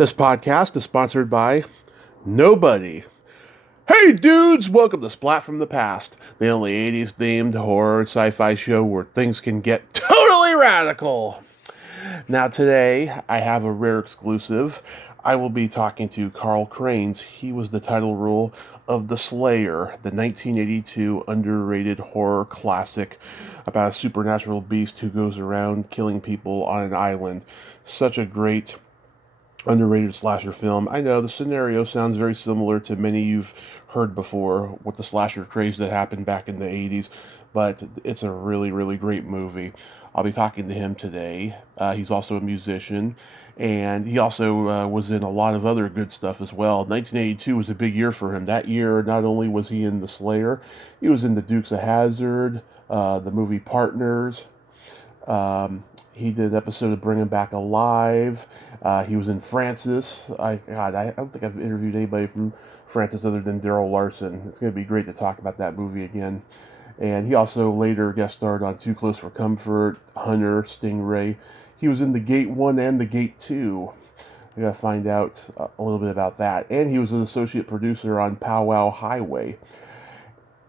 This podcast is sponsored by nobody. Hey dudes, welcome to Splat from the Past, the only 80s themed horror sci-fi show where things can get totally radical. Now today, I have a rare exclusive. I will be talking to Carl Kraines. He was the title role of The Slayer, the 1982 underrated horror classic about a supernatural beast who goes around killing people on an island. Such a great underrated slasher film. I know the scenario sounds very similar to many you've heard before with the slasher craze that happened back in the 80s, but it's a really, really great movie. I'll be talking to him today. He's also a musician, and he also was in a lot of other good stuff as well. 1982 was a big year for him. That year, not only was he in The Slayer, he was in The Dukes of Hazzard, the movie Partners. He did an episode of Bring Him Back Alive. He was in Francis. I don't think I've interviewed anybody from Francis other than Daryl Larson. It's going to be great to talk about that movie again. And he also later guest starred on Too Close for Comfort, Hunter, Stingray. He was in The Gate 1 and The Gate 2. We got to find out a little bit about that. And he was an associate producer on Powwow Highway.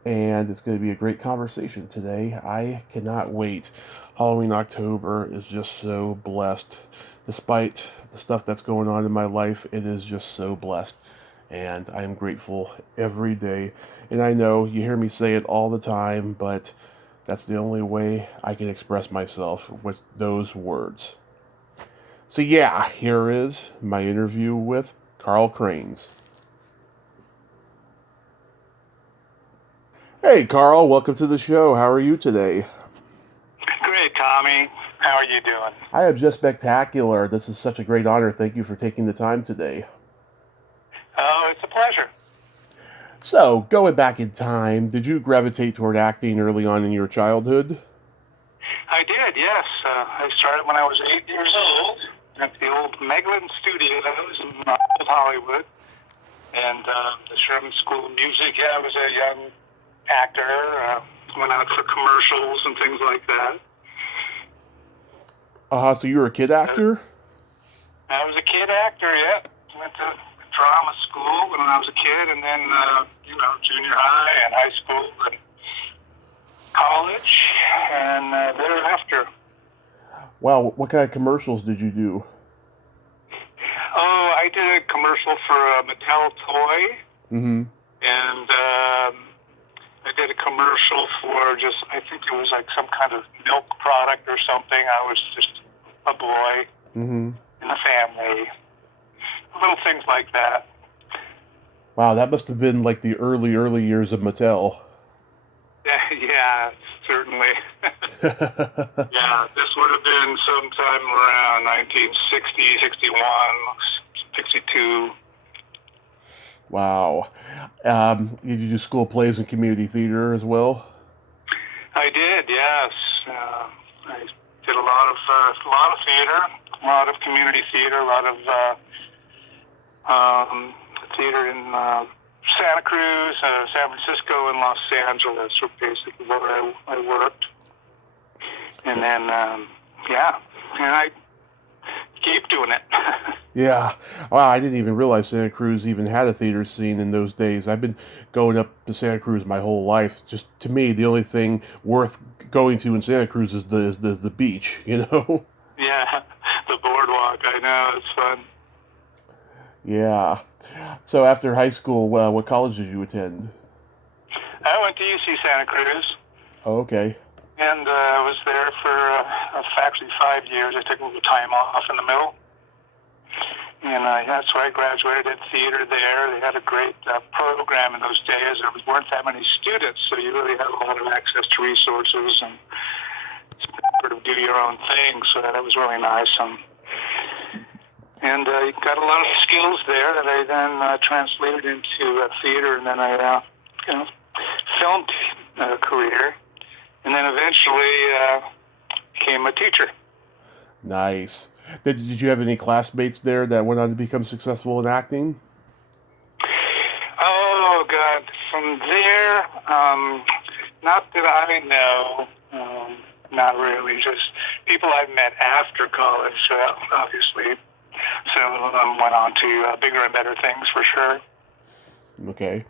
And it's going to be a great conversation today. I cannot wait. Halloween October is just so blessed. Despite the stuff that's going on in my life, it is just so blessed. And I am grateful every day. And I know you hear me say it all the time, but that's the only way I can express myself with those words. So yeah, here is my interview with Carl Kraines. Hey Carl, welcome to the show. How are you today? Great, Tommy. How are you doing? I am just spectacular. This is such a great honor. Thank you for taking the time today. Oh, it's a pleasure. So, going back in time, did you gravitate toward acting early on in your childhood? I did, yes. I started when I was 8 years old at the old Meglin Studios in Old Hollywood. And the Sherman School of Music. I was a young actor. Went out for commercials and things like that. So you were a kid actor? I was a kid actor, yeah. Went to drama school when I was a kid, and then, junior high and high school and college, and thereafter. Wow, what kind of commercials did you do? Oh, I did a commercial for a Mattel toy. Mm-hmm. And I did a commercial for I think it was like some kind of milk product or something. I was just a boy in the family. Little things like that. Wow, that must have been like the early years of Mattel. Yeah, certainly. Yeah, this would have been sometime around 1960, 61, 62. Wow. Did you do school plays and community theater as well? I did, yes. I did a lot of theater, a lot of community theater, a lot of theater in Santa Cruz, San Francisco, and Los Angeles were basically where I worked. And then, and I keep doing it. Yeah. Wow, I didn't even realize Santa Cruz even had a theater scene in those days. I've been going up to Santa Cruz my whole life. Just, to me, the only thing worth going to in Santa Cruz is the beach, you know? Yeah, the boardwalk. I know, it's fun. Yeah. So after high school, what college did you attend? I went to UC Santa Cruz. Oh, okay. And I was there for actually 5 years. I took a little time off in the middle. And that's where I graduated in theater there. They had a great program in those days. There weren't that many students, so you really had a lot of access to resources and sort of do your own thing. So that was really nice. And I got a lot of skills there that I then translated into theater, and then I filmed career. And then eventually became a teacher. Nice. Did you have any classmates there that went on to become successful in acting? Oh, God. From there, not that I know, not really. Just people I've met after college, obviously. So went on to bigger and better things for sure. Okay.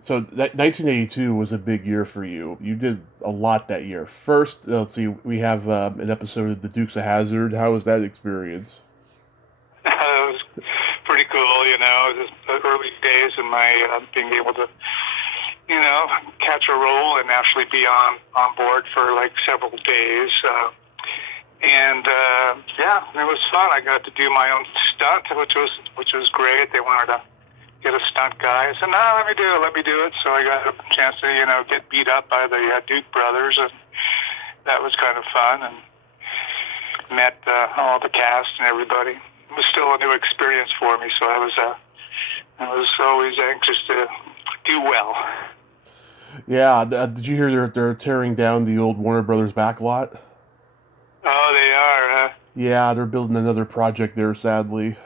So that 1982 was a big year for you. You did a lot that year. First, let's see, we have an episode of The Dukes of Hazzard. How was that experience? It was pretty cool, you know, just the early days of my being able to, you know, catch a role and actually be on board for like several days. Yeah, it was fun. I got to do my own stunt, which was great. They wanted to get a stunt guy. I said, no, let me do it. So I got a chance to, you know, get beat up by the Duke brothers, and that was kind of fun, and met all the cast and everybody. It was still a new experience for me, so I was always anxious to do well. Yeah, did you hear they're tearing down the old Warner Brothers backlot? Oh, they are, huh? Yeah, they're building another project there, sadly.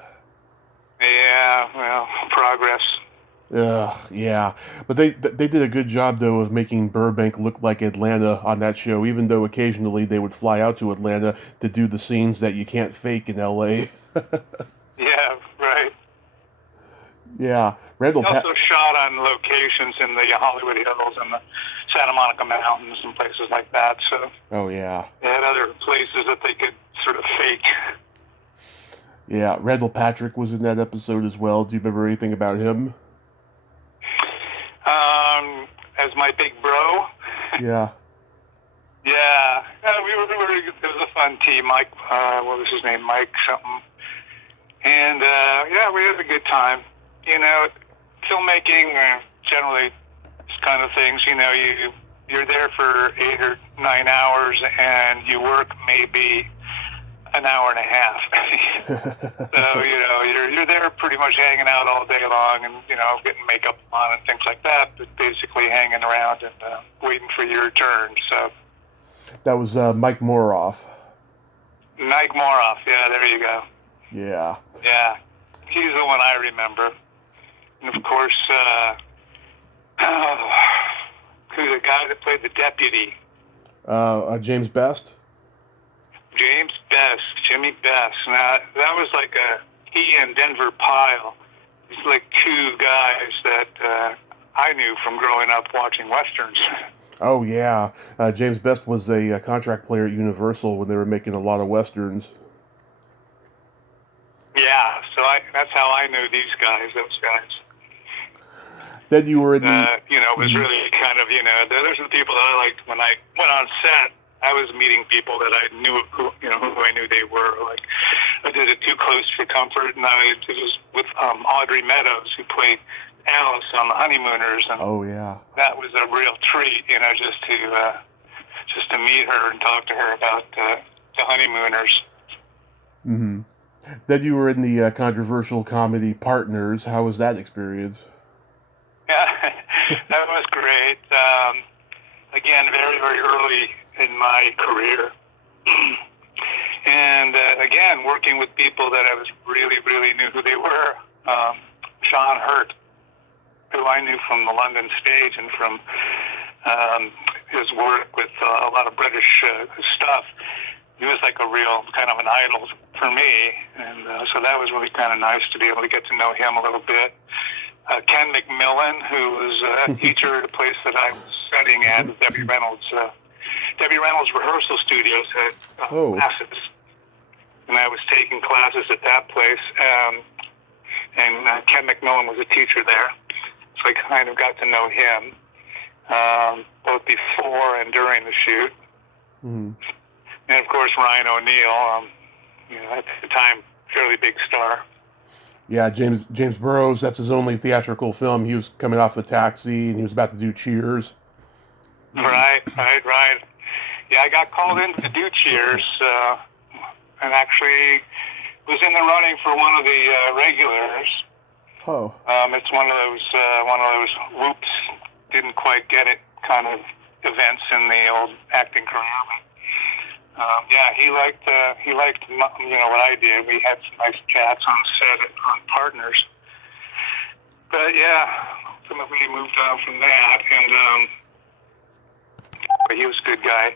Yeah, well, progress. Yeah, but they did a good job though of making Burbank look like Atlanta on that show. Even though occasionally they would fly out to Atlanta to do the scenes that you can't fake in L.A. Yeah, right. Yeah, Randall They also shot on locations in the Hollywood Hills and the Santa Monica Mountains and places like that. So. Oh yeah. They had other places that they could sort of fake. Yeah, Randall Patrick was in that episode as well. Do you remember anything about him? As my big bro. Yeah. Yeah, we were. It was a fun team. Mike, what was his name? Mike something. And yeah, we had a good time. You know, filmmaking generally this kind of things. You know, you're there for 8 or 9 hours, and you work maybe an hour and a half. So, you know, you're there pretty much hanging out all day long and, you know, getting makeup on and things like that, but basically hanging around and waiting for your turn. So that was Mike Moroff. Mike Moroff, yeah, there you go. Yeah. Yeah, he's the one I remember. And, of course, who's the guy that played the deputy? James Best? James Best, Jimmy Best. Now, that was like he and Denver Pyle. He's like two guys that I knew from growing up watching Westerns. Oh, yeah. James Best was a contract player at Universal when they were making a lot of Westerns. Yeah, so that's how I knew those guys. Then you were in you know, it was really kind of, you know, those are the people that I liked when I went on set. I was meeting people that I knew, who I knew they were. Like, I did it Too Close for Comfort, and it was with Audrey Meadows, who played Alice on The Honeymooners, and oh yeah, that was a real treat, you know, just to meet her and talk to her about The Honeymooners. Mm-hmm. Then you were in the controversial comedy Partners. How was that experience? Yeah, that was great. Again, very, very early in my career. And again, working with people that I was really, really knew who they were. Sean Hurt, who I knew from the London stage and from his work with a lot of British stuff. He was like a real kind of an idol for me. And so that was really kind of nice to be able to get to know him a little bit. Ken McMillan, who was a teacher at a place that I was studying at, Debbie Reynolds. Debbie Reynolds Rehearsal Studios had classes, and I was taking classes at that place. And Ken McMillan was a teacher there, so I kind of got to know him both before and during the shoot. Mm-hmm. And of course, Ryan O'Neal, at the time, fairly big star. Yeah, James Burrows, that's his only theatrical film. He was coming off of Taxi, and he was about to do Cheers. Right. Yeah, I got called in to do Cheers, and actually was in the running for one of the regulars. Oh. It's one of those whoops, didn't quite get it kind of events in the old acting career. Yeah, he liked what I did. We had some nice chats on set on Partners. But yeah, ultimately moved on from that, and he was a good guy.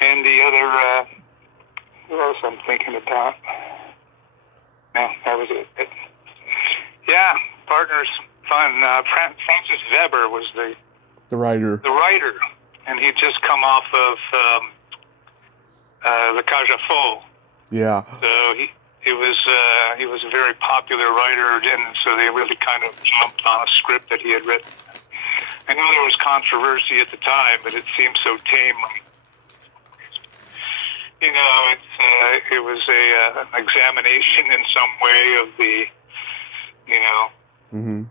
And the other, who else I'm thinking about? Yeah, that was it. Yeah, Partners, fun. Francis Weber was The writer. And he'd just come off of the Cage aux Folles. Yeah. So he was a very popular writer, and so they really kind of jumped on a script that he had written. I know there was controversy at the time, but it seemed so tame. You know, it was an examination in some way of the, you know, mm-hmm.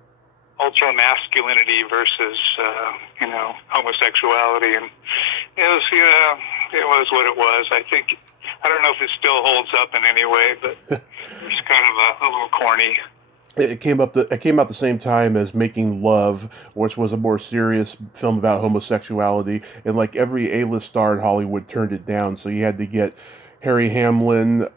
ultra masculinity versus, you know, homosexuality, and it was what it was. I don't know if it still holds up in any way, but it's kind of a little corny. It came out the same time as Making Love, which was a more serious film about homosexuality, and like every A-list star in Hollywood turned it down. So you had to get Harry Hamlin,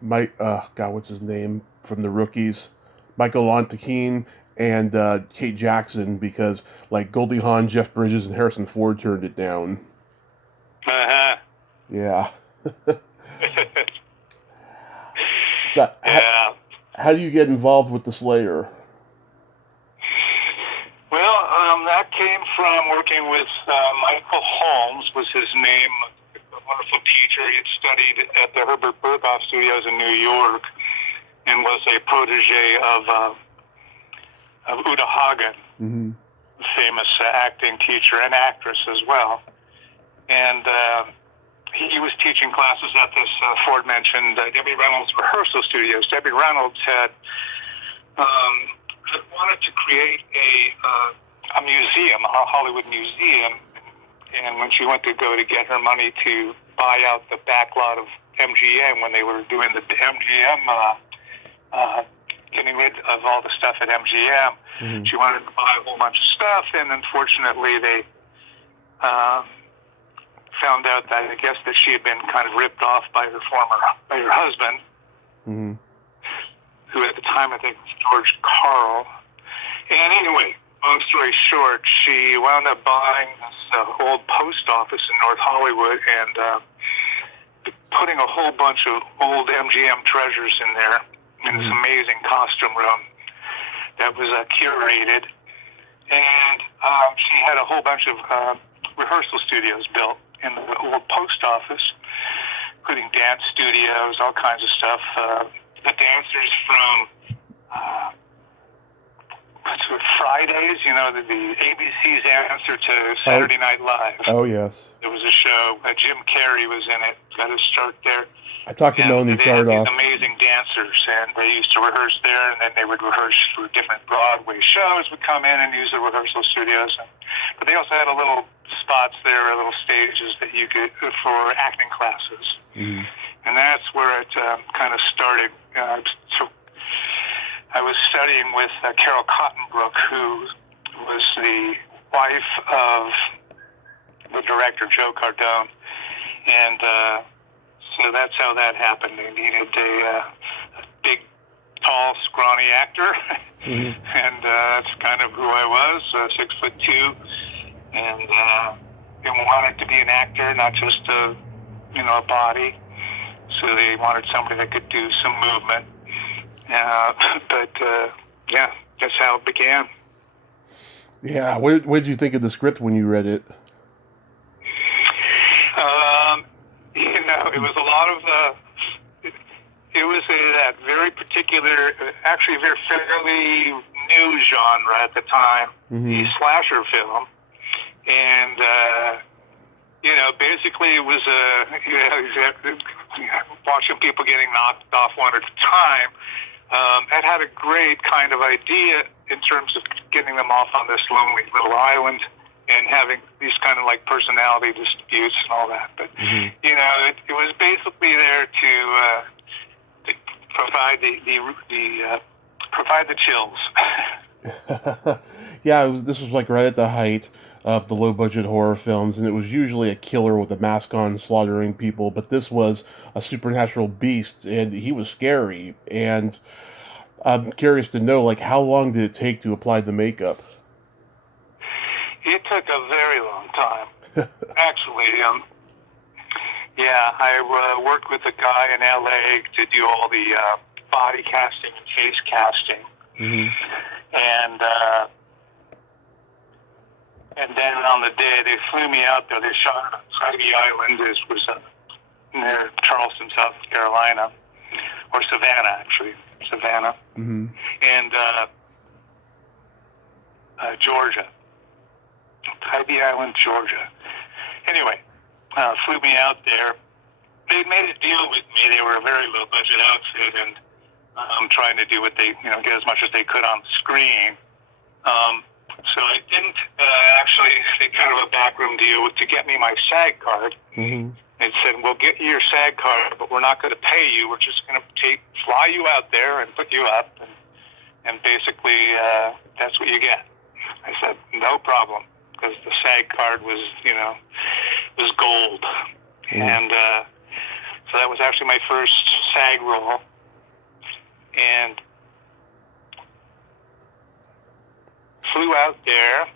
what's his name from The Rookies, Michael Lontequin, and Kate Jackson, because like Goldie Hawn, Jeff Bridges, and Harrison Ford turned it down. Yeah. So, yeah. How do you get involved with the Slayer? Well, that came from working with Michael Holmes, was his name, a wonderful teacher. He had studied at the Herbert Berghoff Studios in New York and was a protege of Uta Hagen, mm-hmm. the famous acting teacher and actress as well. And he was teaching classes at this aforementioned Debbie Reynolds rehearsal studios. Debbie Reynolds had wanted to create a museum, a Hollywood museum, and when she went to go to get her money to buy out the back lot of MGM, when they were doing the MGM, getting rid of all the stuff at MGM, mm-hmm. she wanted to buy a whole bunch of stuff, and unfortunately they found out that I guess that she had been kind of ripped off by her husband, mm-hmm. who at the time I think was George Carl. And anyway, long story short, she wound up buying this old post office in North Hollywood and putting a whole bunch of old MGM treasures in there in this amazing costume room that was curated. And she had a whole bunch of rehearsal studios built in the old post office, including dance studios, all kinds of stuff. The dancers from Fridays, you know, the ABC's answer to Saturday Night Live. Oh, yes. There was a show. Jim Carrey was in it. Got his start there. I talked to Melanie Chardoff. They had these amazing dancers, and they used to rehearse there, and then they would rehearse for different Broadway shows, would come in and use the rehearsal studios. But they also had a little spots there, little stages that you could, for acting classes. Mm-hmm. And that's where it kind of started. So I was studying with Carol Cottonbrook, who was the wife of the director, Joe Cardone. And so that's how that happened. They needed a big, tall, scrawny actor. Mm-hmm. And that's kind of who I was, 6'2", and they wanted to be an actor, not just a body. So they wanted somebody that could do some movement. Yeah, that's how it began. Yeah, what did you think of the script when you read it? It was a lot of it was that very particular, actually very fairly new genre at the time, the slasher film, and basically it was watching people getting knocked off one at a time. It had a great kind of idea in terms of getting them off on this lonely little island and having these kind of like personality disputes and all that. But it was basically there to provide provide the chills. Yeah, this was like right at the height of the low-budget horror films, and it was usually a killer with a mask on slaughtering people, but this was a supernatural beast, and he was scary. And I'm curious to know, like, how long did it take to apply the makeup? It took a very long time, actually. I worked with a guy in L.A. to do all the body casting and face casting. And then on the day they flew me out there, they shot it on Tybee Island, which was near Charleston, South Carolina, or Savannah, actually, Savannah, and Georgia, Tybee Island, Georgia. Anyway, flew me out there. They made a deal with me. They were a very low budget outfit, and trying to do what they, get as much as they could on the screen. So I didn't actually, they kind of a backroom deal to get me my SAG card. They said, we'll get you your SAG card, but we're not going to pay you. We're just going to fly you out there and put you up, and basically that's what you get. I said, no problem, because the SAG card was, was gold. And so that was actually my first SAG role. And flew out there,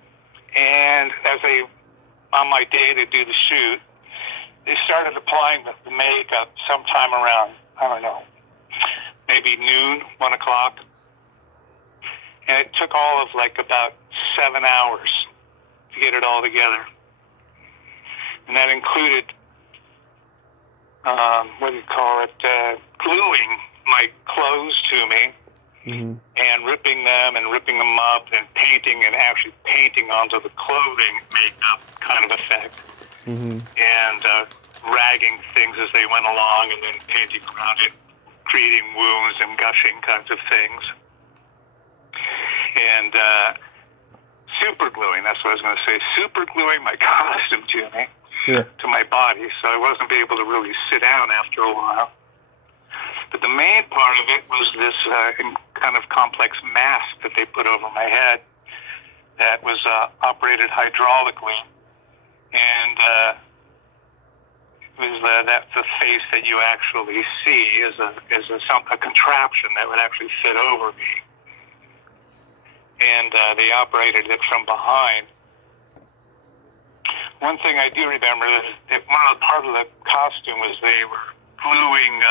and on my day to do the shoot, they started applying the makeup sometime around, I don't know, maybe noon, 1 o'clock. And it took all of about 7 hours to get it all together. And that included, gluing my clothes to me, and ripping them up and actually painting onto the clothing makeup kind of effect, and ragging things as they went along, and then painting around it, creating wounds and gushing kinds of things. And super gluing, that's what I was going to say, super gluing my costume to me, to my body, so I wasn't able to really sit down after a while. But the main part of it was this kind of complex mask that they put over my head that was operated hydraulically. And that's the face that you actually see is a contraption that would actually fit over me. And they operated it from behind. One thing I do remember is that part of the costume was they were gluing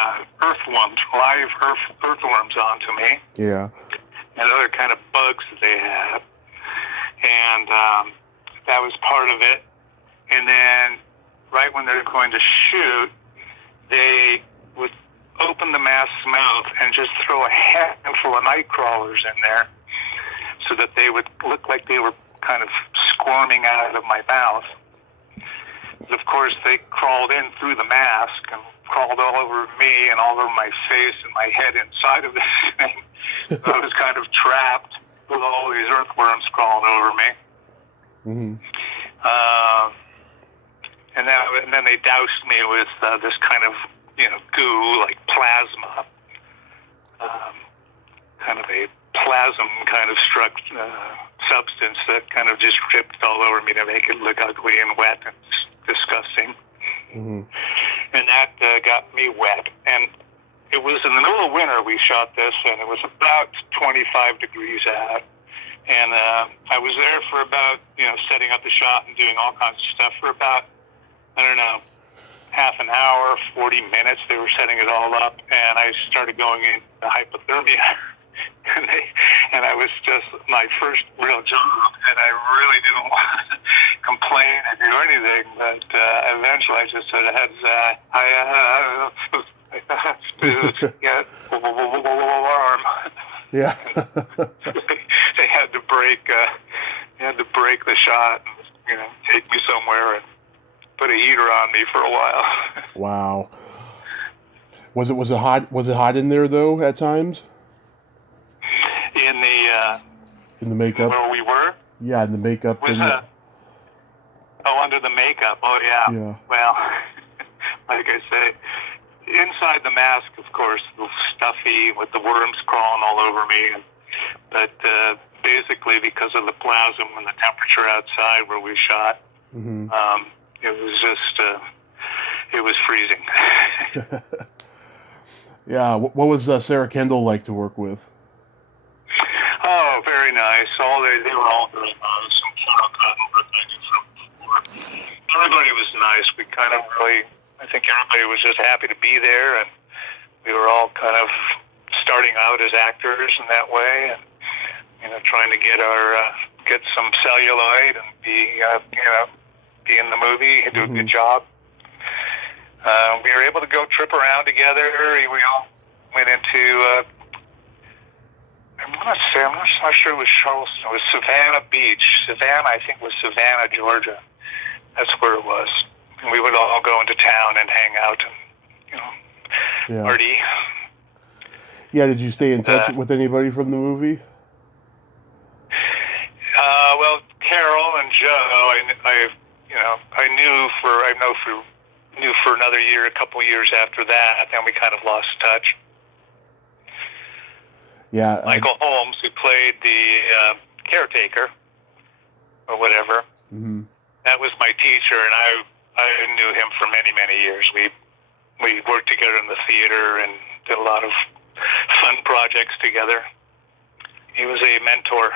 live earthworms onto me. Yeah. And other kind of bugs that they had. And that was part of it. And then right when they're going to shoot, they would open the mask's mouth and just throw a handful of night crawlers in there so that they would look like they were kind of squirming out of my mouth. But of course, they crawled in through the mask and crawled all over me and all over my face and my head inside of this thing. So I was kind of trapped with all these earthworms crawling over me. And then they doused me with this kind of, goo, like plasma, kind of a plasm kind of substance that kind of just dripped all over me to make it look ugly and wet and disgusting. And that got me wet. And it was in the middle of winter we shot this, and it was about 25 degrees out. And I was there for about, setting up the shot and doing all kinds of stuff for about, I don't know, half an hour, 40 minutes. They were setting it all up, and I started going into hypothermia. And I was just my first real job, and I really didn't want to complain or do anything. But eventually, I just said, I get warm. Yeah. They had to break. They had to break the shot and take me somewhere and put a heater on me for a while. Wow. Was it hot? Was it hot in there though at times? In the makeup. Where we were? Yeah, in the makeup. Under the makeup. Oh yeah. Yeah. Well, like I say, inside the mask, of course, was stuffy with the worms crawling all over me. But basically, because of the plasma and the temperature outside where we shot, it was just it was freezing. Yeah. What was Sarah Kendall like to work with? Oh, very nice. They were all very nice. And Carl Kraines, I knew from before. Everybody was nice. We kind of really, I think everybody was just happy to be there, and we were all kind of starting out as actors in that way, and trying to get some celluloid and be in the movie and do a good job. We were able to go trip around together. We all went into I'm not sure it was Charleston. It was Savannah Beach. I think it was Savannah, Georgia. That's where it was. And we would all go into town and hang out and, party. Yeah, did you stay in touch with anybody from the movie? Well, Carol and Joe, I knew for another year, a couple years after that. Then we kind of lost touch. Yeah. Michael Holmes, who played the caretaker or whatever, that was my teacher, and I knew him for many, many years. We worked together in the theater and did a lot of fun projects together. He was a mentor.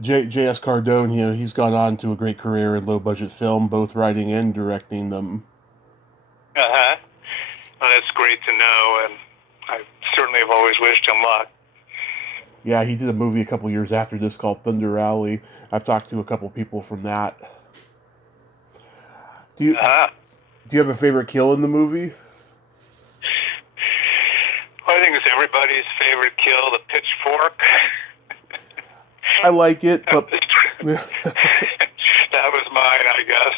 J.S. Cardone, he's gone on to a great career in low-budget film, both writing and directing them. Well, that's great to know, and I certainly have always wished him luck. Yeah, he did a movie a couple years after this called Thunder Alley. I've talked to a couple people from that. Do you have a favorite kill in the movie? Well, I think it's everybody's favorite kill, the pitchfork. I like it, but that was mine, I guess.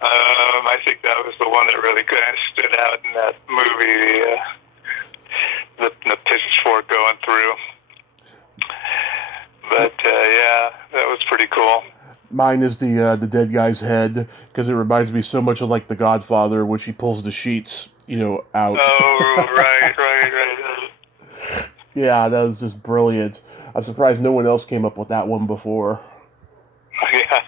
I think that was the one that really kind of stood out in that movie, the pitchfork going through. But yeah, that was pretty cool. Mine is the dead guy's head, because it reminds me so much of like The Godfather, when she pulls the sheets, out. Oh, right. Yeah, that was just brilliant. I'm surprised no one else came up with that one before. Yeah.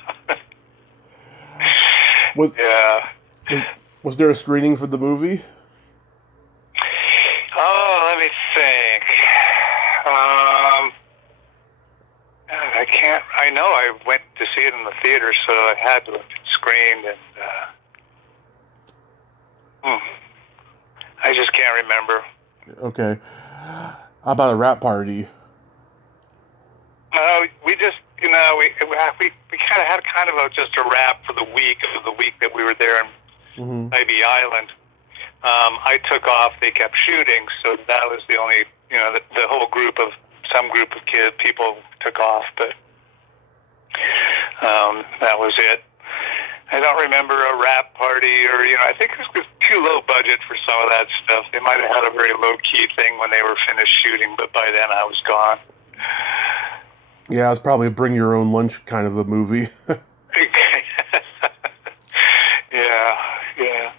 Was there a screening for the movie? Oh, let me think. I know I went to see it in the theater, so I had to have been screened, and I just can't remember. Okay. How about a rap party? We just, we kind of had just a wrap for the week that we were there in Ivy Island. I took off, they kept shooting, so that was the only, the whole some group of people took off, but that was it. I don't remember a rap party or, I think it was too low budget for some of that stuff. They might have had a very low-key thing when they were finished shooting, but by then I was gone. Yeah, it's probably a bring your own lunch kind of a movie. Yeah.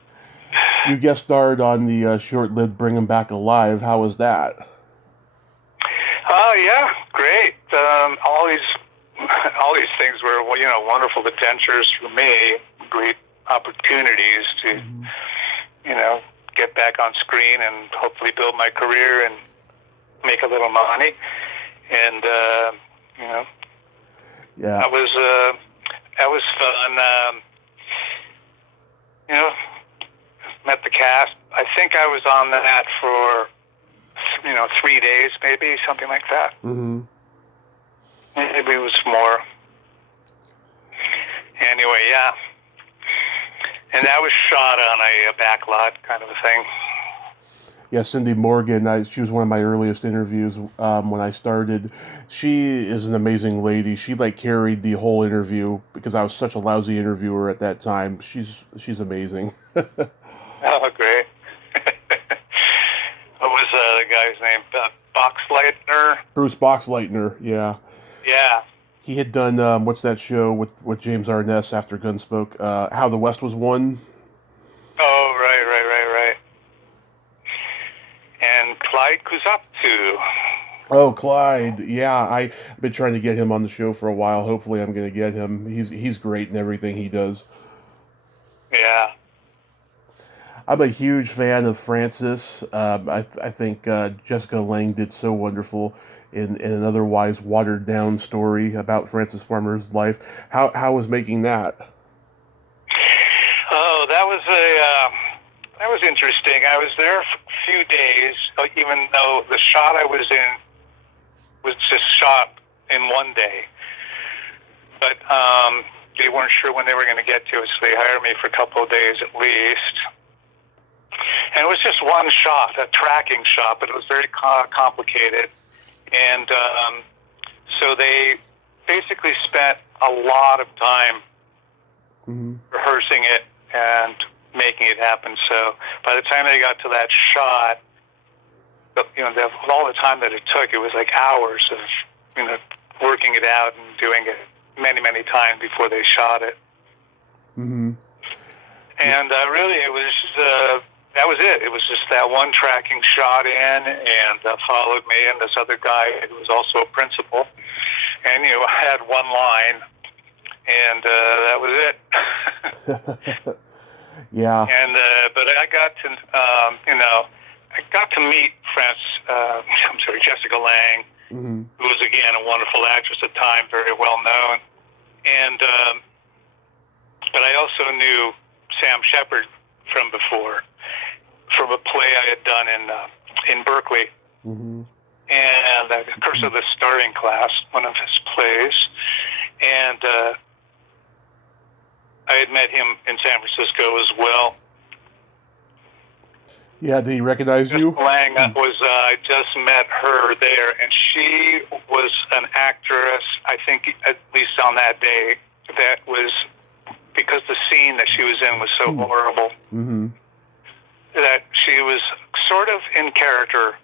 You guest starred on the short-lived Bring 'Em Back Alive. How was that? Oh, yeah, great. All these things were, wonderful adventures for me, great opportunities to, get back on screen and hopefully build my career and make a little money. And, yeah, that was fun. Met the cast. I think I was on that for, 3 days, maybe, something like that. Mm-hmm. Maybe it was more. Anyway, yeah. And that was shot on a back lot kind of a thing. Yeah, Cindy Morgan, she was one of my earliest interviews when I started. She is an amazing lady. She carried the whole interview because I was such a lousy interviewer at that time. She's amazing. Oh, great. What was the guy's name? Boxleitner? Bruce Boxleitner, yeah. Yeah. He had done, what's that show with James Arness after Gunsmoke? How the West Was Won? Oh, right. And Clyde Kuzaptu. Oh, Clyde. Yeah, I've been trying to get him on the show for a while. Hopefully I'm going to get him. He's great in everything he does. Yeah. I'm a huge fan of Frances. I think Jessica Lange did so wonderful in an otherwise watered-down story about Frances Farmer's life. How was making that? Oh, that was interesting. I was there few days, even though the shot I was in was just shot in one day. But they weren't sure when they were going to get to it, so they hired me for a couple of days at least. And it was just one shot, a tracking shot, but it was very complicated. And so they basically spent a lot of time rehearsing it and making it happen. So by the time they got to that shot, all the time that it took, it was like hours of working it out and doing it many, many times before they shot it. And really, it was that was it. It was just that one tracking shot in, and followed me and this other guy who was also a principal, and had one line, and that was it. Yeah. And but I got to meet Jessica Lange, who was again a wonderful actress at the time, very well known. And but I also knew Sam Shepard from before, from a play I had done in Berkeley, and Curse of the Starving Class, one of his plays, and I had met him in San Francisco as well. Yeah, did he recognize you? Lang I just met her there, and she was an actress, I think, at least on that day, that was, because the scene that she was in was so horrible, that she was sort of in character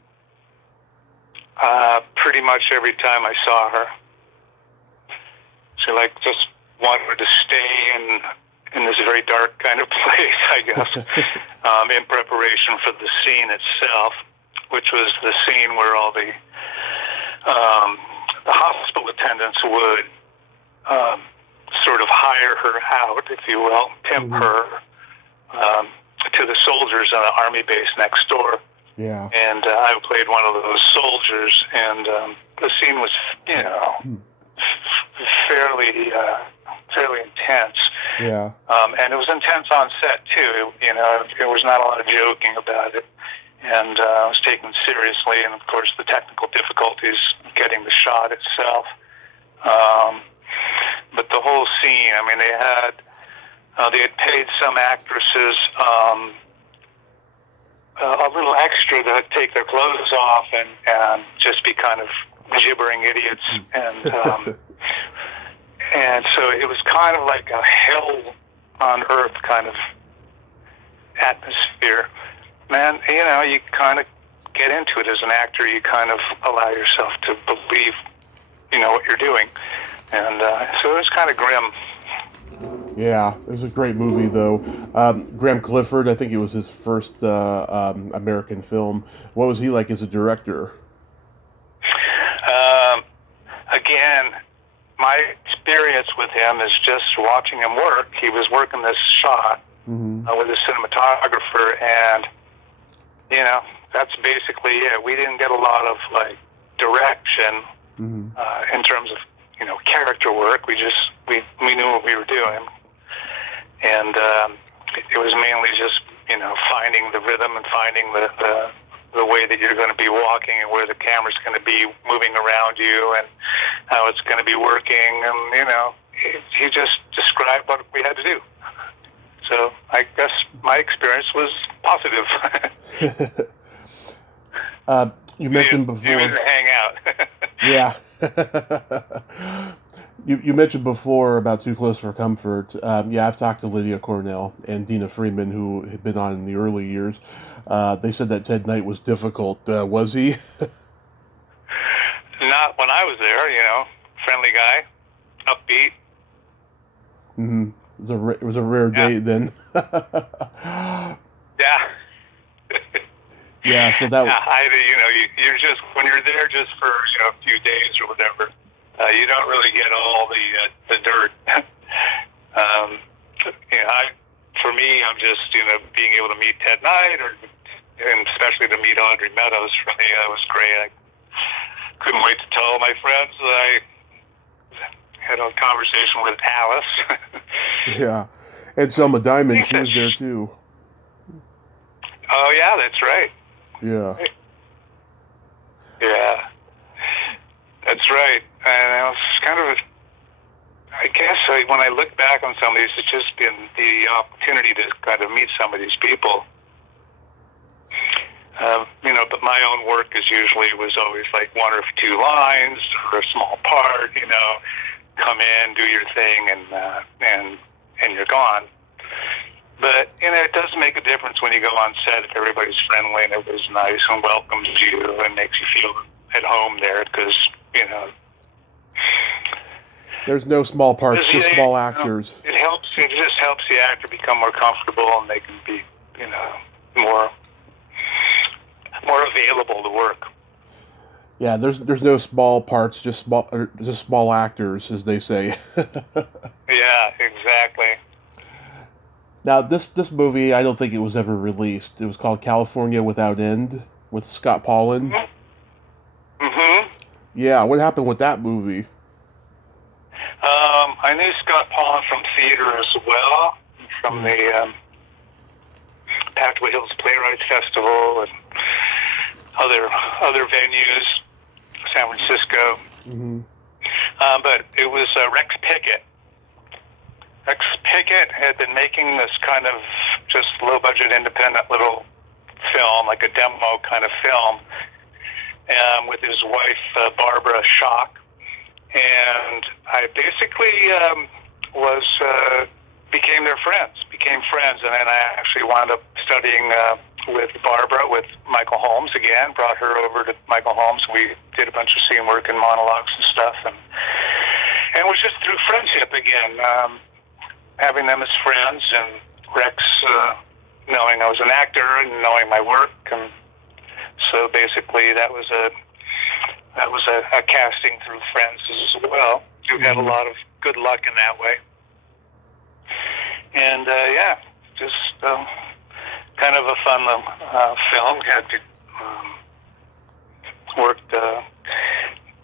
pretty much every time I saw her. She just wanted to stay in this very dark kind of place, I guess, in preparation for the scene itself, which was the scene where all the hospital attendants would sort of hire her out, if you will, pimp her to the soldiers on the army base next door. Yeah. And I played one of those soldiers, and the scene was, fairly intense. Yeah. And it was intense on set too. There was not a lot of joking about it, and I was taken seriously. And of course, the technical difficulties getting the shot itself. But the whole scene. I mean, they had paid some actresses a little extra to take their clothes off and just be kind of gibbering idiots, and and so it was kind of like a hell on earth kind of atmosphere. Man, you kind of get into it as an actor. You kind of allow yourself to believe, what you're doing, and so it was kind of grim. Yeah, it was a great movie, though. Graham Clifford, I think it was his first American film. What was he like as a director? Again, my experience with him is just watching him work. He was working this shot with a cinematographer, and, that's basically it. We didn't get a lot of, direction in terms of, character work. We knew what we were doing. And it was mainly just, finding the rhythm and finding the way that you're going to be walking and where the camera's going to be moving around you and how it's going to be working. And, he just described what we had to do. So I guess my experience was positive. You mentioned before... You didn't hang out. Yeah. You mentioned before about Too Close for Comfort. I've talked to Lydia Cornell and Dina Freeman, who had been on in the early years. They said that Ted Knight was difficult. Was he? Not when I was there, friendly guy, upbeat. Mm-hmm. It was a rare day then. Yeah. Yeah, so that. Yeah, you're just, when you're there just for a few days or whatever, you don't really get all the dirt. For me, I'm just being able to meet Ted Knight, and especially to meet Audrey Meadows. For me, that was great. I couldn't wait to tell my friends that I had a conversation with Alice. Yeah, and Selma Diamond, she was there too. Oh yeah, that's right. Yeah. Yeah, that's right. And it's kind of, I guess when I look back on some of these, it's just been the opportunity to kind of meet some of these people. But my own work was always like one or two lines or a small part. Come in, do your thing, and you're gone. But it does make a difference when you go on set if everybody's friendly and everybody's nice and welcomes you and makes you feel at home there, because There's no small parts, just small actors. It helps. It just helps the actor become more comfortable, and they can be more available to work. Yeah, there's no small parts, just small actors, as they say. Yeah, exactly. Now, this movie, I don't think it was ever released. It was called California Without End with Scott Pauling. Mm-hmm. Yeah, what happened with that movie? I knew Scott Pauling from theater as well, from the Pathway Hills Playwrights Festival and other venues, San Francisco. Mm-hmm. But it was Rex Pickett. Rex Pickett had been making this kind of just low-budget, independent little film, like a demo kind of film, with his wife, Barbara Schock. And I basically became friends. And then I actually wound up studying with Barbara, with Michael Holmes again, brought her over to Michael Holmes. We did a bunch of scene work and monologues and stuff. And it was just through friendship again. Having them as friends, and Rex knowing I was an actor and knowing my work, and so basically that was a casting through friends as well. We had a lot of good luck in that way, and just kind of a fun film. Had worked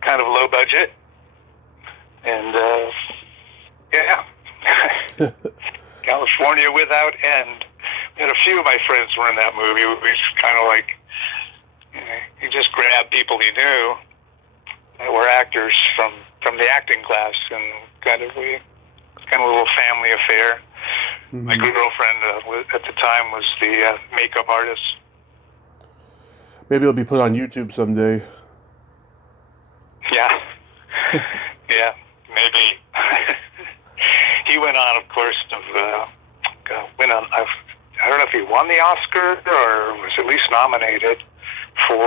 kind of low budget, and California Without End. We had a few of my friends were in that movie. We just kind of like, you just grab people you knew that were actors from the acting class, and it's kind of a little family affair. Mm-hmm. My girlfriend at the time was the makeup artist. Maybe it'll be put on YouTube someday. Yeah. Yeah, maybe. He went on, of course, I don't know if he won the Oscar or was at least nominated for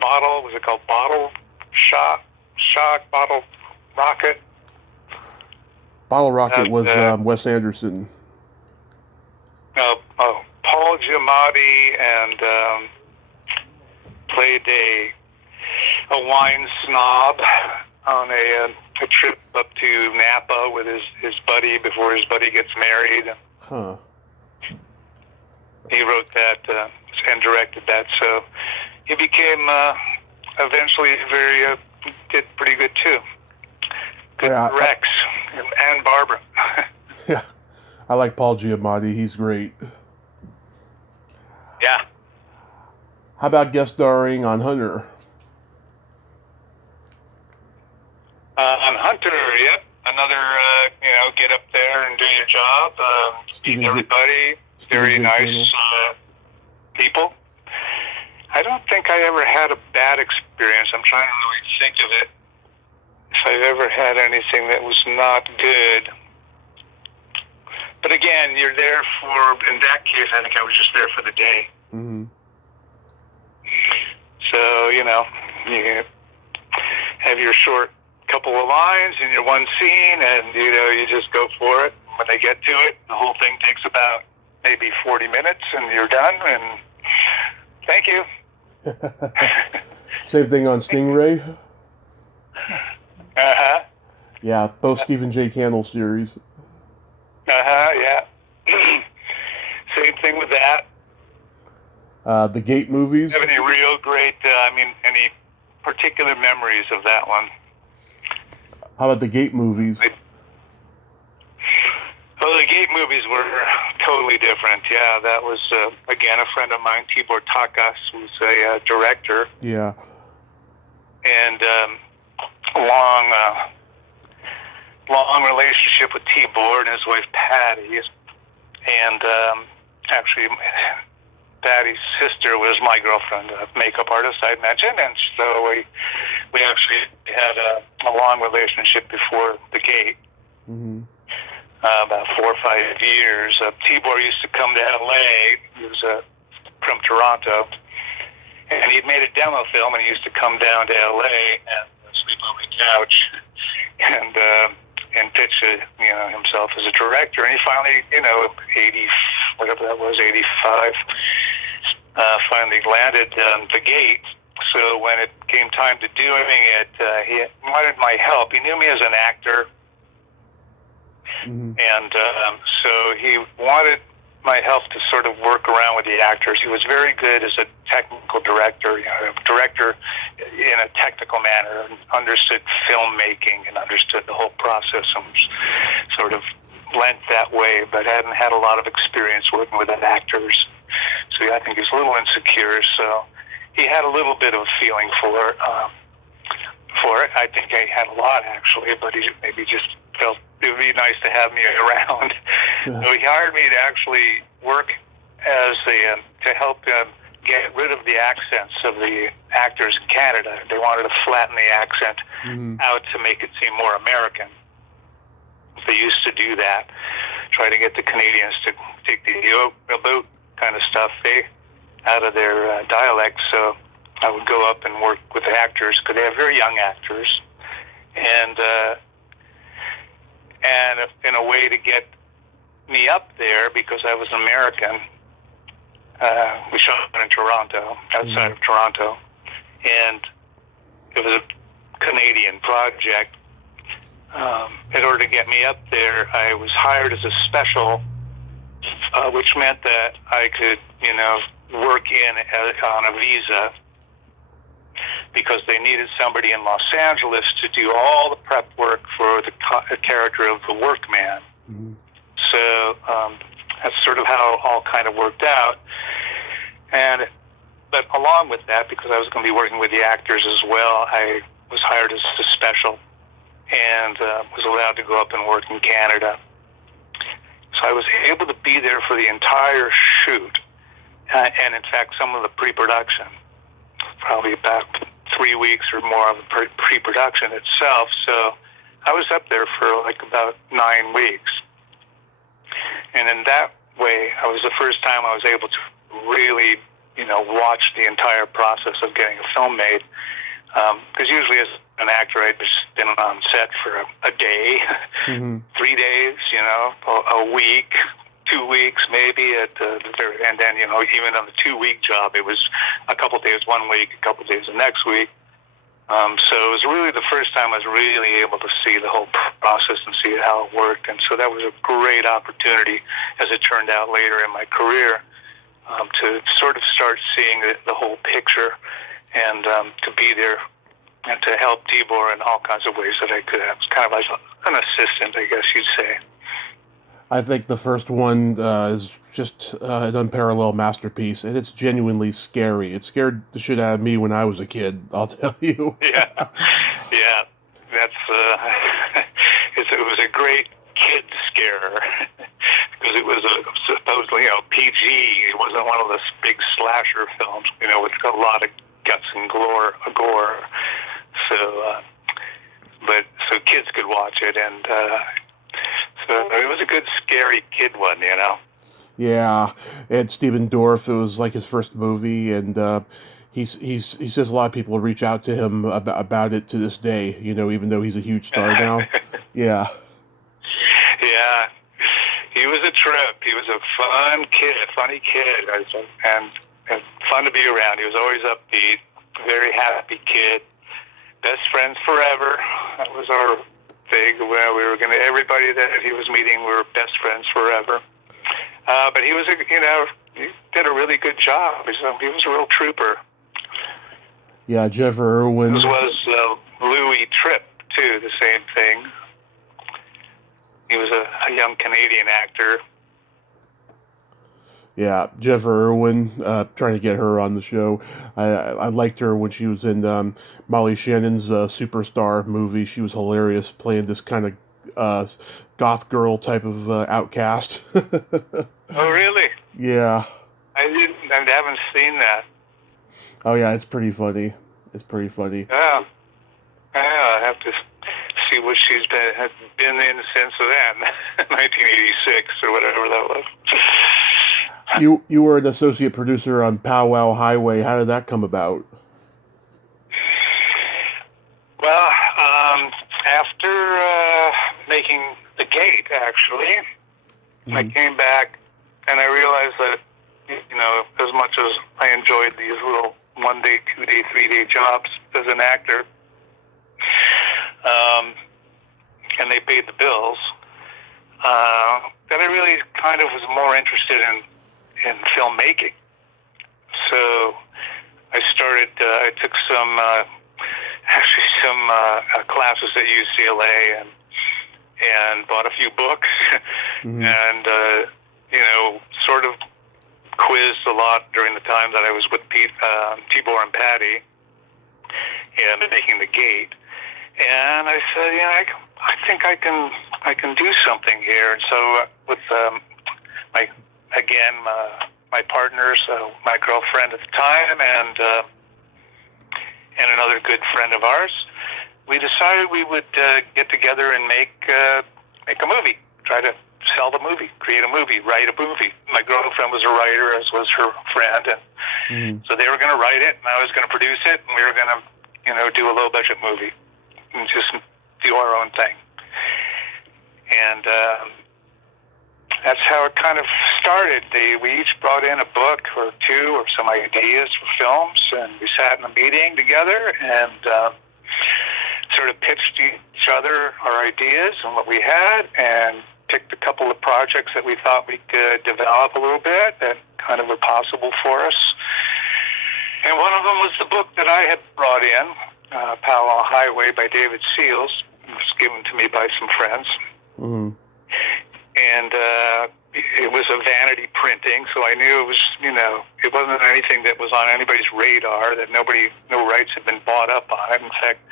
was it called Bottle Rocket? Bottle Rocket was Wes Anderson. Paul Giamatti, and played a wine snob on a trip up to Napa with his buddy before his buddy gets married. Huh. He wrote that and directed that, so he became eventually did pretty good too. Good Rex and Barbara. Yeah, I like Paul Giamatti. He's great. Yeah. How about guest starring on Hunter? On Hunter, yep. Another, get up there and do your job. Meet everybody. Very nice people. I don't think I ever had a bad experience. I'm trying to really think of it. If I've ever had anything that was not good. But again, you're there in that case, I think I was just there for the day. Mm-hmm. So, you have your short couple of lines in your one scene, and, you just go for it. When they get to it, the whole thing takes about maybe 40 minutes, and you're done, and thank you. Same thing on Stingray? Uh-huh. Yeah, both Stephen J. Cannell series. Uh-huh, yeah. Same thing with that. The Gate movies? Do you have any real great, any particular memories of that one? How about the Gate movies? Well, the Gate movies were totally different. Yeah, that was, again, a friend of mine, Tibor Takas, was a director. Yeah. And long relationship with Tibor and his wife, Patty. And actually, Patty's sister was my girlfriend, a makeup artist I mentioned. And so we actually had a long relationship before the Gate. Mm-hmm. About 4 or 5 years. Tibor used to come to L.A. He was from Toronto, and he'd made a demo film, and he used to come down to L.A. and sleep on my couch and pitch himself as a director. And he finally, 85, finally landed the Gate. So when it came time to doing it, he wanted my help. He knew me as an actor. Mm-hmm. And so he wanted my help to sort of work around with the actors. He was very good as a technical director, a director in a technical manner, and understood filmmaking and understood the whole process and was sort of lent that way, but hadn't had a lot of experience working with actors. So I think he's a little insecure. So he had a little bit of a feeling for it. I think I had a lot, actually, but he maybe just felt it would be nice to have me around. Yeah. So he hired me to actually work as to help get rid of the accents of the actors in Canada. They wanted to flatten the accent out to make it seem more American. They used to do that, try to get the Canadians to take the boat kind of stuff out of their dialect. So I would go up and work with the actors because they have very young actors, and in a way to get me up there because I was an American. We shot in Toronto, outside of Toronto, and it was a Canadian project. In order to get me up there, I was hired as a special, which meant that I could, work on a visa, because they needed somebody in Los Angeles to do all the prep work for the character of the workman. Mm-hmm. So that's sort of how it all kind of worked out. But along with that, because I was going to be working with the actors as well, I was hired as a special and was allowed to go up and work in Canada. So I was able to be there for the entire shoot, and in fact, some of the pre-production, probably about 3 weeks or more of the pre-production itself. So I was up there for like about 9 weeks. And in that way, it was the first time I was able to really, watch the entire process of getting a film made. Because usually as an actor, I'd just been on set for a day, 3 days, a week, 2 weeks maybe at the very, and then, even on the 2-week job, it was a couple days 1 week, a couple days the next week. So it was really the first time I was really able to see the whole process and see how it worked. And so that was a great opportunity, as it turned out later in my career, to sort of start seeing the whole picture and to be there and to help Tibor in all kinds of ways that I could have. It's kind of like an assistant, I guess you'd say. I think the first one is just an unparalleled masterpiece, and it's genuinely scary. It scared the shit out of me when I was a kid, I'll tell you. Yeah. That's it was a great kid scare because it was supposedly PG. It wasn't one of those big slasher films, with a lot of guts and gore. So kids could watch it, and so it was a good scary kid one, Yeah, and Stephen Dorff, it was like his first movie, and he says a lot of people reach out to him about it to this day, even though he's a huge star now. Yeah. Yeah. He was a trip. He was a funny kid, and fun to be around. He was always upbeat, very happy kid. Best friends forever. That was our thing. We were going to, everybody that he was meeting, we were best friends forever. But he was, he did a really good job. He was a real trooper. Yeah, Jeff Irwin. As was Louis Tripp, too, the same thing. He was a young Canadian actor. Yeah, Jennifer Irwin, trying to get her on the show. I liked her when she was in Molly Shannon's Superstar movie. She was hilarious, playing this kind of goth girl type of outcast. Oh, really? Yeah. I haven't seen that. Oh yeah, it's pretty funny. It's pretty funny. Yeah. I have to see what she's been in since then, 1986 or whatever that was. You were an associate producer on Pow Wow Highway. How did that come about? Well, after making The Gate, actually, I came back and I realized that, as much as I enjoyed these little 1-day, 2-day, 3-day jobs as an actor, and they paid the bills, that I really kind of was more interested in filmmaking. So I started, I took some classes at UCLA and bought a few books and, sort of quizzed a lot during the time that I was with Tibor and Patty and making The Gate. And I said, I think I can do something here. And so with my partners, my girlfriend at the time, and another good friend of ours, we decided we would get together and make a movie, try to sell the movie, create a movie, write a movie. My girlfriend was a writer, as was her friend, and so they were going to write it, and I was going to produce it, and we were going to, do a low-budget movie and just do our own thing. And that's how it kind of started. We each brought in a book or two or some ideas for films, and we sat in a meeting together and sort of pitched each other our ideas and what we had, and picked a couple of projects that we thought we could develop a little bit that kind of were possible for us. And one of them was the book that I had brought in, Powell Highway by David Seals. It was given to me by some friends. And it was a vanity printing, so I knew it was, it wasn't anything that was on anybody's radar, that no rights had been bought up on it. In fact,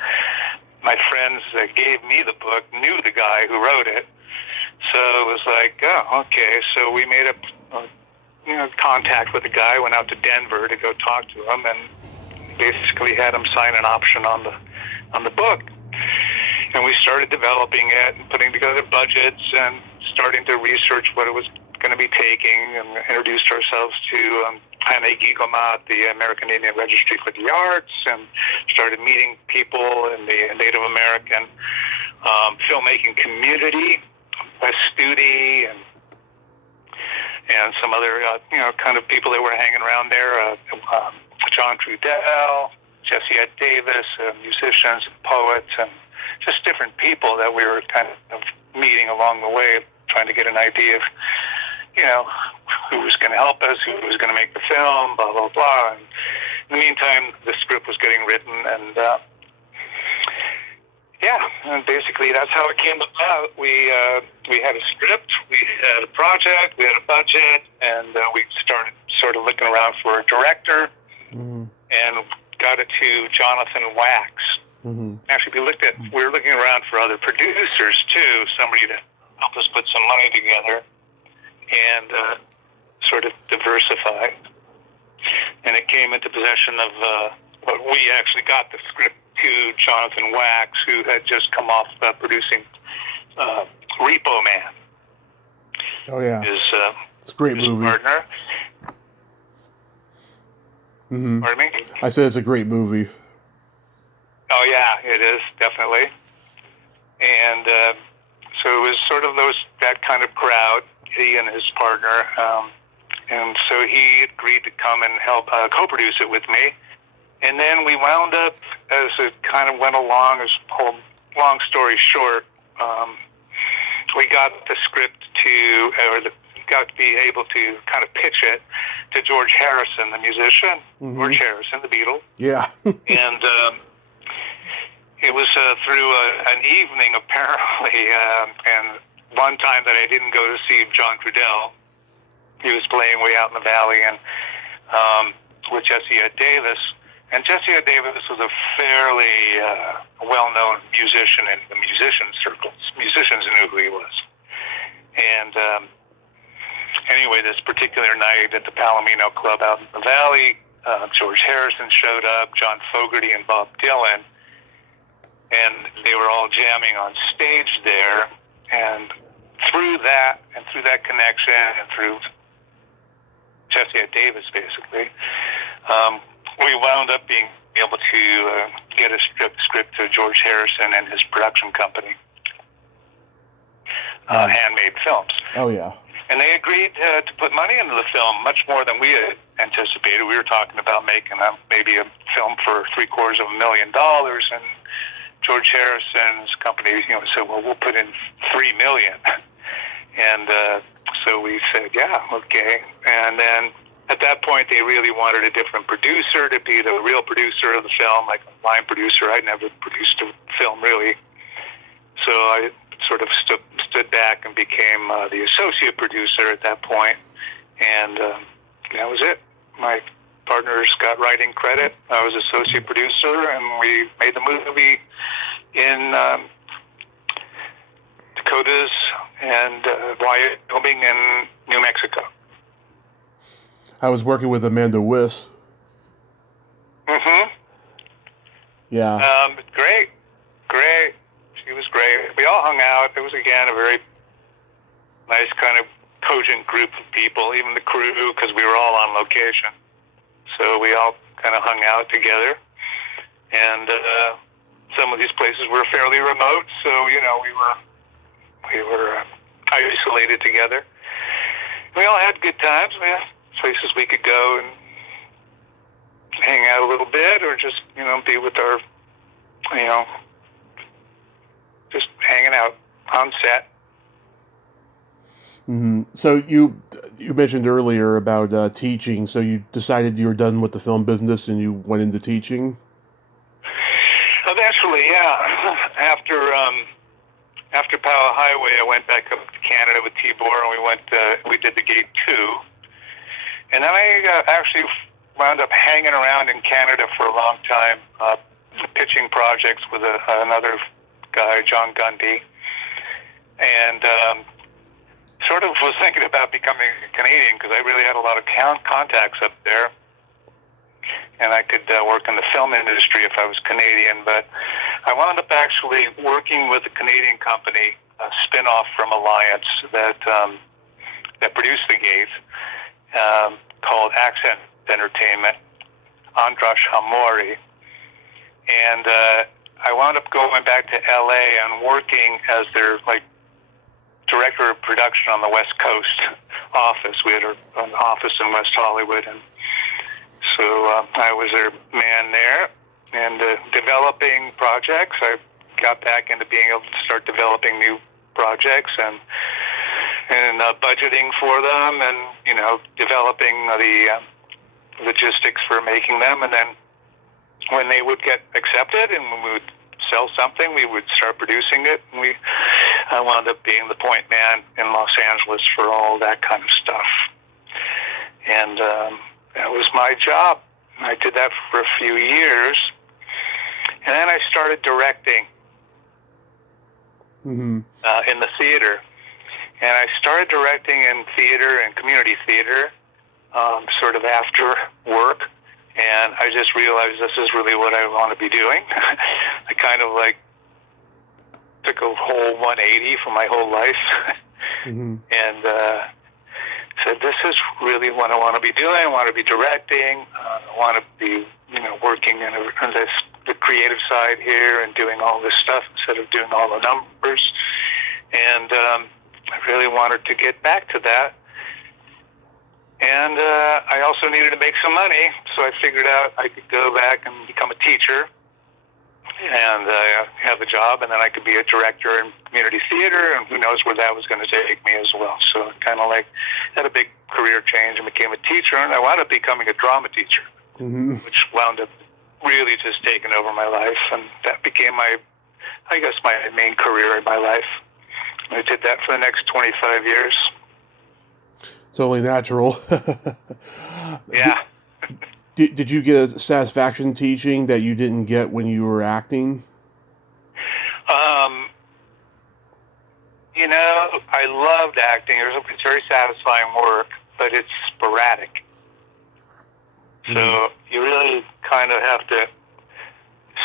my friends that gave me the book knew the guy who wrote it. So it was like, oh, okay. So we made a contact with the guy, went out to Denver to go talk to him, and basically had him sign an option on the book. And we started developing it and putting together budgets and starting to research what it was going to be taking, and introduced ourselves to Hane Gigomat, the American Indian Registry for the Arts, and started meeting people in the Native American filmmaking community, West Studi, and some other kind of people that were hanging around there, John Trudell, Jesse Ed Davis, musicians and poets, and just different people that we were kind of meeting along the way, trying to get an idea of, who was going to help us, who was going to make the film, blah, blah, blah. And in the meantime, the script was getting written, and and basically that's how it came about. We had a script, we had a project, we had a budget, and we started sort of looking around for a director, and got it to Jonathan Wax. Actually, we were looking around for other producers too, somebody to help us put some money together and sort of diversify. And it came into possession of what we actually got the script to Jonathan Wax, who had just come off producing Repo Man. Oh yeah, it's a great movie. Partner. Pardon me? I said it's a great movie. Oh yeah, it is, definitely. And so it was sort of that kind of crowd, he and his partner, and so he agreed to come and help co-produce it with me. And then we wound up, as it kind of went along, long story short, we got the script got to be able to kind of pitch it to George Harrison, the musician, George Harrison, the Beatle. Yeah. And it was through an evening, apparently, and one time that I didn't go to see John Trudell. He was playing way out in the valley, and with Jesse Davis. And Jesse Davis was a fairly well-known musician in the musician circles. Musicians knew who he was. And anyway, this particular night at the Palomino Club out in the valley, George Harrison showed up, John Fogerty and Bob Dylan, and they were all jamming on stage there. And through that connection, and through Jesse Davis, basically, we wound up being able to get a script to George Harrison and his production company, Handmade Films. Oh, yeah. And they agreed to put money into the film, much more than we had anticipated. We were talking about making maybe a film for $750,000, and George Harrison's company, said, "Well, we'll put in $3 million." And so we said, "Yeah, okay." And then at that point, they really wanted a different producer to be the real producer of the film, like a line producer. I'd never produced a film, really. So I sort of stood back and became the associate producer at that point. And that was it. My partners got writing credit. I was associate producer, and we made the movie in Dakotas and Wyoming and New Mexico. I was working with Amanda Wyss. Mm-hmm. Yeah. Great. She was great. We all hung out. It was, again, a very nice kind of cogent group of people, even the crew, because we were all on location. So we all kind of hung out together. And some of these places were fairly remote, so, we were isolated together. We all had good times. We had places we could go and hang out a little bit, or just, be with our, just hanging out on set. Mm-hmm. So you mentioned earlier about teaching. So you decided you were done with the film business and you went into teaching? Eventually, yeah. After Powell Highway, I went back up to Canada with Tibor, and we did the Gate 2. And then I actually wound up hanging around in Canada for a long time, pitching projects with another guy, John Gundy, and sort of was thinking about becoming a Canadian, because I really had a lot of contacts up there, and I could work in the film industry if I was Canadian. But I wound up actually working with a Canadian company, a spin-off from Alliance that produced The Gate, called Accent Entertainment, Andras Hamori. And I wound up going back to LA and working as their director of production on the West Coast office. We had an office in West Hollywood, and so I was their man there and developing projects. I got back into being able to start developing new projects and budgeting for them, and developing the logistics for making them. And then when they would get accepted and when we would sell something, we would start producing it. And I wound up being the point man in Los Angeles for all that kind of stuff. And that was my job. I did that for a few years. And then I started directing in the theater. And I started directing in theater and community theater, sort of after work. And I just realized this is really what I want to be doing. I kind of took a whole 180 from my whole life and said, this is really what I want to be doing. I want to be directing. I want to be, working in the creative side here and doing all this stuff instead of doing all the numbers. And I really wanted to get back to that. And I also needed to make some money, so I figured out I could go back and become a teacher and have a job, and then I could be a director in community theater, and who knows where that was going to take me as well. So I kind of had a big career change and became a teacher, and I wound up becoming a drama teacher, which wound up really just taking over my life, and that became my main career in my life. I did that for the next 25 years. It's only natural. Yeah. Did you get a satisfaction teaching that you didn't get when you were acting? You know, I loved acting. It's very satisfying work, but it's sporadic. So you really kind of have to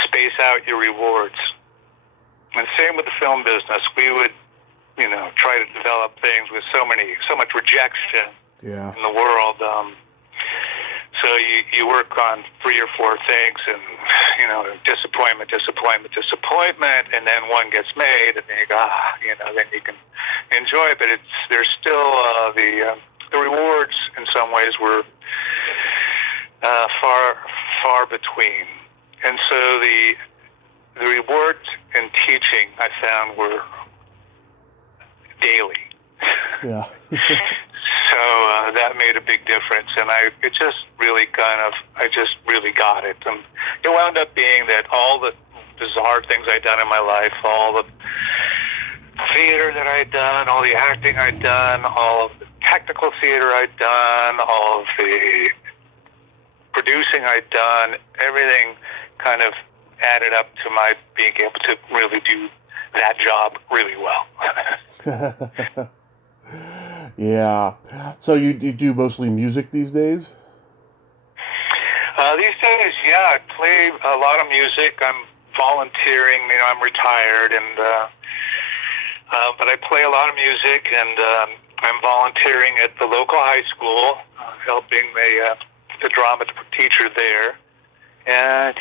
space out your rewards. And same with the film business. We would, try to develop things with so much rejection in the world. So you work on 3 or 4 things, and disappointment, and then one gets made, and then you go, then you can enjoy it. But there's still the rewards in some ways were far between, and so the rewards in teaching I found were daily. Yeah. So that made a big difference, and I just really got it. And it wound up being that all the bizarre things I'd done in my life, all the theater that I'd done, all the acting I'd done, all of the technical theater I'd done, all of the producing I'd done, everything kind of added up to my being able to really do that job really well. Yeah. So you do mostly music these days? These days, yeah, I play a lot of music. I'm volunteering. I'm retired, and but I play a lot of music, and I'm volunteering at the local high school, helping the drama teacher there, and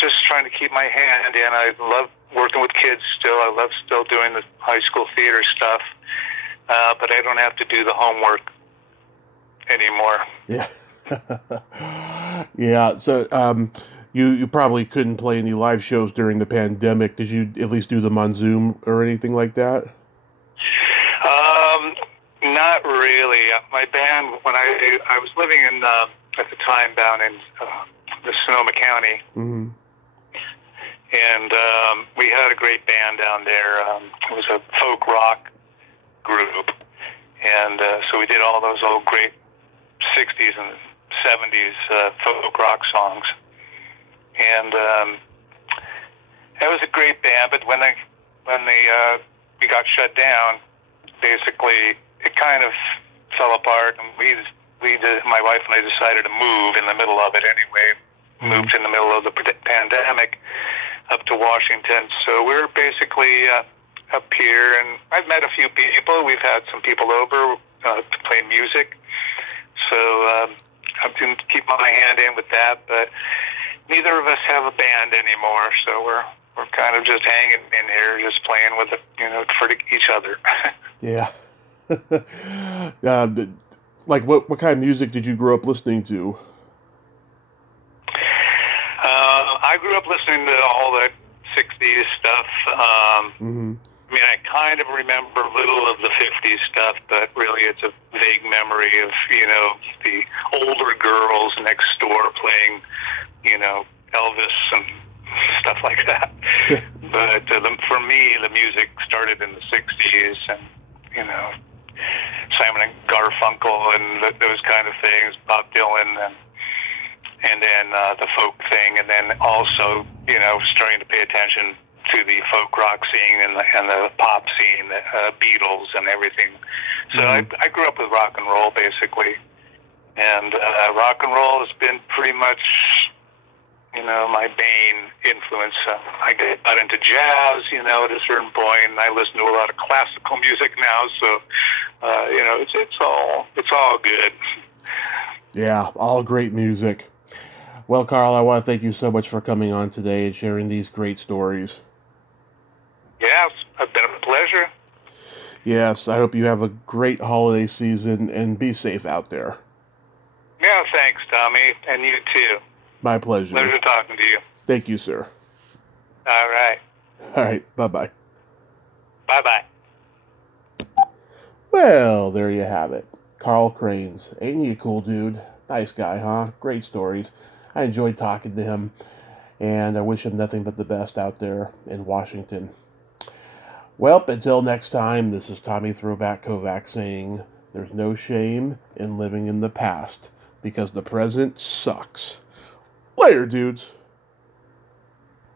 just trying to keep my hand in. I love working with kids still. I love still doing the high school theater stuff. But I don't have to do the homework anymore. Yeah. Yeah. So you probably couldn't play any live shows during the pandemic. Did you at least do them on Zoom or anything like that? Not really. My band, when I was living in at the time down in the Sonoma County, and we had a great band down there. It was a folk rock group, and so we did all those old great 60s and 70s folk rock songs, and it was a great band. But when we got shut down, basically it kind of fell apart, and my wife and I decided to move in the middle of it anyway. Moved in the middle of the pandemic up to Washington, so we're basically up here, and I've met a few people. We've had some people over to play music, so I'm going to keep my hand in with that. But neither of us have a band anymore, so we're kind of just hanging in here, just playing with it, for each other. Yeah. Like what kind of music did you grow up listening to? I grew up listening to all that 60s stuff. I mean, I kind of remember a little of the 50s stuff, but really it's a vague memory of, the older girls next door playing, Elvis and stuff like that. But for me, the music started in the 60s, and, Simon and Garfunkel and those kind of things, Bob Dylan, and then the folk thing, and then also, starting to pay attention to the folk rock scene and the pop scene, the Beatles and everything. So I grew up with rock and roll, basically. And rock and roll has been pretty much, my main influence. I got into jazz, at a certain point, and I listen to a lot of classical music now. So, it's all good. Yeah, all great music. Well, Carl, I want to thank you so much for coming on today and sharing these great stories. Yeah, it's been a pleasure. Yes, I hope you have a great holiday season and be safe out there. Yeah, thanks, Tommy, and you too. My pleasure. Pleasure talking to you. Thank you, sir. All right. All right, bye-bye. Bye-bye. Well, there you have it. Carl Kraines. Ain't he a cool dude? Nice guy, huh? Great stories. I enjoyed talking to him, and I wish him nothing but the best out there in Washington. Well, until next time, this is Tommy Throwback Kovac saying there's no shame in living in the past because the present sucks. Later, dudes.